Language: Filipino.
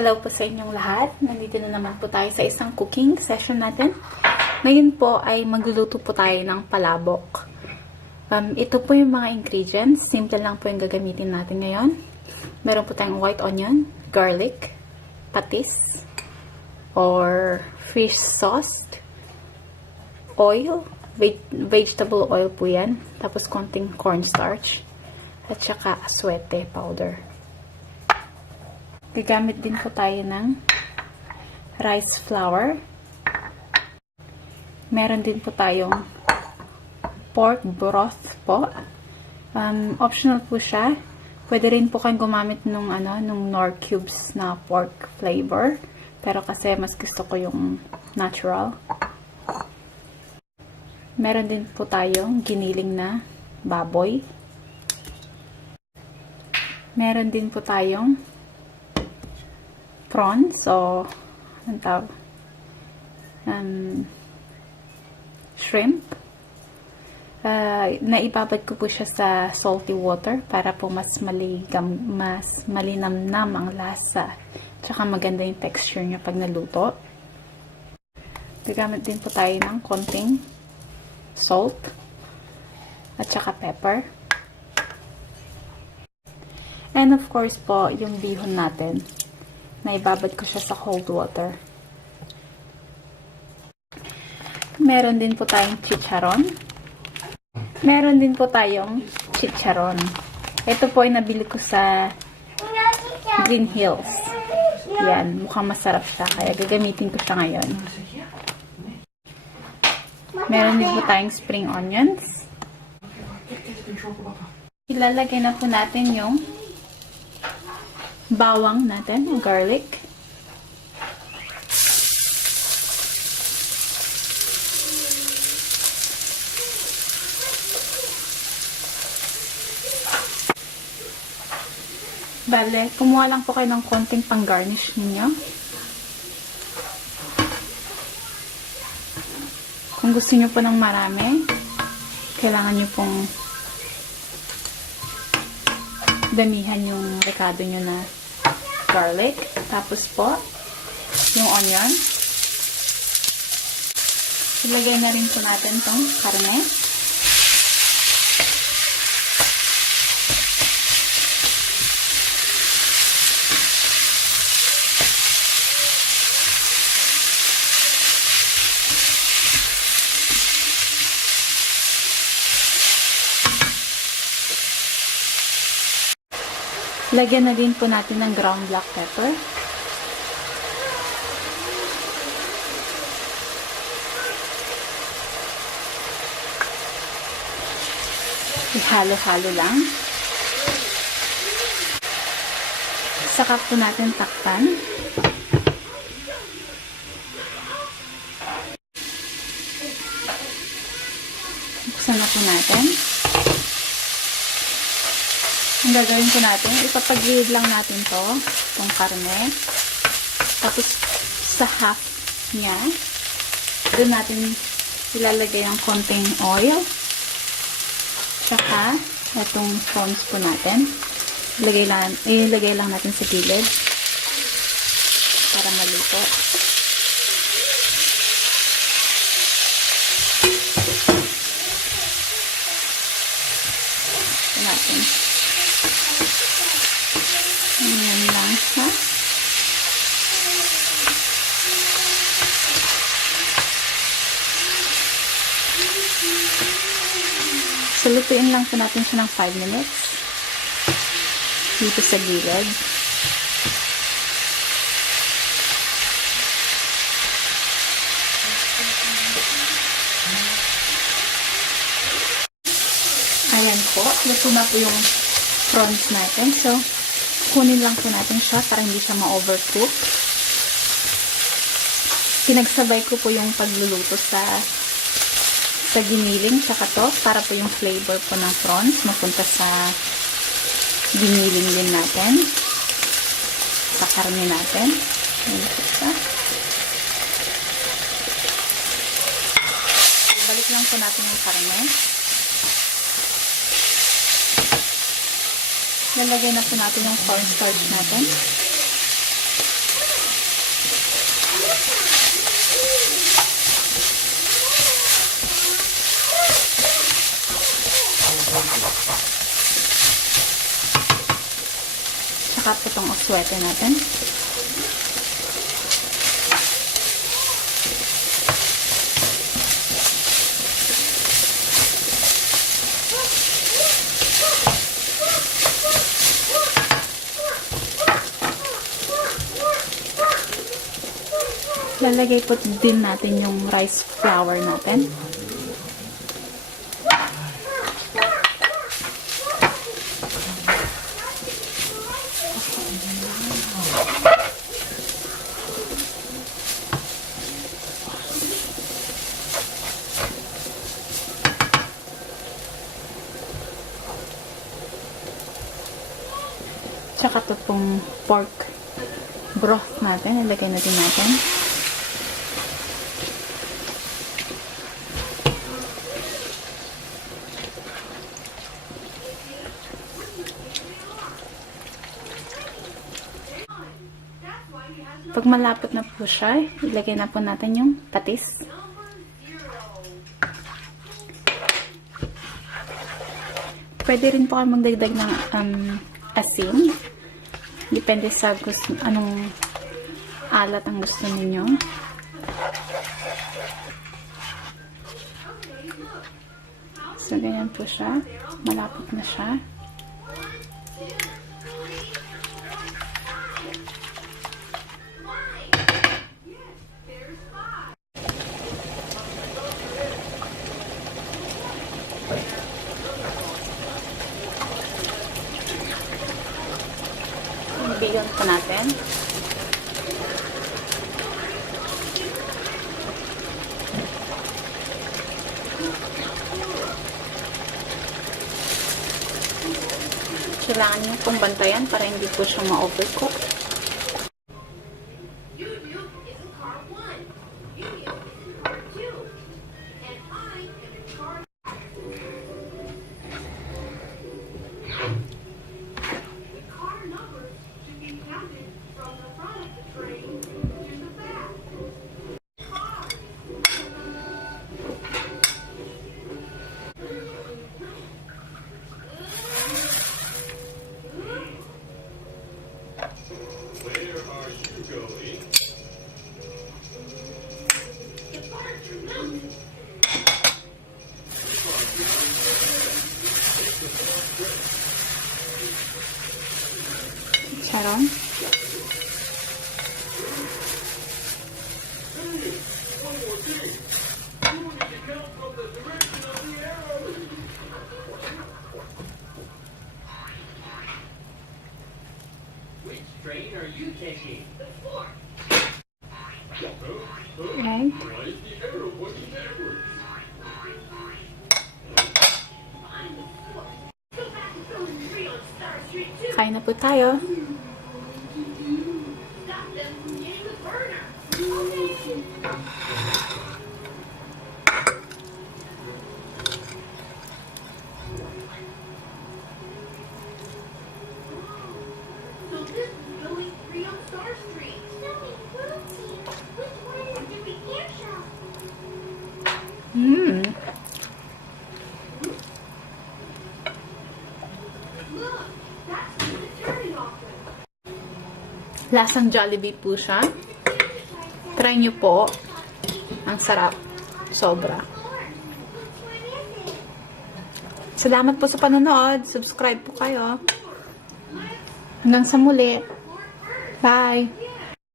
Hello po sa inyong lahat. Nandito na naman po tayo sa isang cooking session natin. Ngayon po ay magluluto po tayo ng palabok. Ito po yung mga ingredients. Simple lang po yung gagamitin natin ngayon. Meron po tayong white onion, garlic, patis, or fish sauce, oil, vegetable oil po yan. Tapos konting cornstarch, at saka aswete powder. Gagamit din po tayo ng rice flour. Meron din po tayong pork broth po. Optional po siya. Pwede rin po kayong gumamit nung Knorr cubes na pork flavor. Pero kasi mas gusto ko yung natural. Meron din po tayong giniling na baboy. Meron din po tayong prawns o shrimp. Naibabad ko po siya sa salty water para po mas malinamnam ang lasa. Tsaka maganda yung texture niya pag naluto. Gagamit din po tayo ng konting salt at saka pepper. And of course po, yung bihon natin. Naibabad ko siya sa cold water. Meron din po tayong chicharon. Meron din po tayong chicharon. Ito po ay nabili ko sa Green Hills. Yan, mukhang masarap siya. Kaya gagamitin ko siya ngayon. Meron din po tayong spring onions. Ilalagay na po natin yung bawang natin, yung garlic. Bale, kumuha lang po kayo ng konting pang-garnish ninyo. Kung gusto nyo po ng marami, kailangan nyo pong damihan yung rekado nyo na garlic. Tapos po, yung onion. Ilagay na rin po natin tong karne. Lagyan na din po natin ng ground black pepper. Ihalo-halo lang. Saka po natin takpan. Buksan na po natin. Ang gagawin ko natin, ipapagilid lang natin to, itong karne. Tapos, sa half niya, doon natin ilalagay ang konting oil. Tsaka, itong prawns po natin. Ilagay lang natin sa gilid para maluto. Ito natin. Ayan lang siya. So, lutuin lang po natin siya ng 5 minutes. Dito sa gilid. Ayan po. Luto na po yung prawns natin. So, kunin lang po natin siya para hindi siya ma-overcook. Pinagsabay ko po yung pagluluto sa giniling tsaka to para po yung flavor po ng prawns mapunta sa giniling din natin. Sa karne natin. Ayan po siya. Balik lang po natin yung karne. Lalagay na po natin yung cornstarch natin. Tsaka po itong oswete natin. Lalagay po din natin yung rice flour natin. Tsaka ito pong pork broth natin. Lalagay na din natin. Pag malapot na po siya, ilagay na po natin yung patis. Pwede rin po kayo magdagdag ng asin. Depende sa anong alat ang gusto ninyo. So, ganyan po siya. Malapot na siya. Bigyan po natin. Kailangan nyo pong bantayan para hindi po siya ma-overcook. Charon. Which train are you taking? The fourth. Okay. Kain na po tayo. Lasang Jollibee po siya. Try nyo po. Ang sarap. Sobra. Salamat po sa panonood. Subscribe po kayo. Hanggang sa muli. Bye!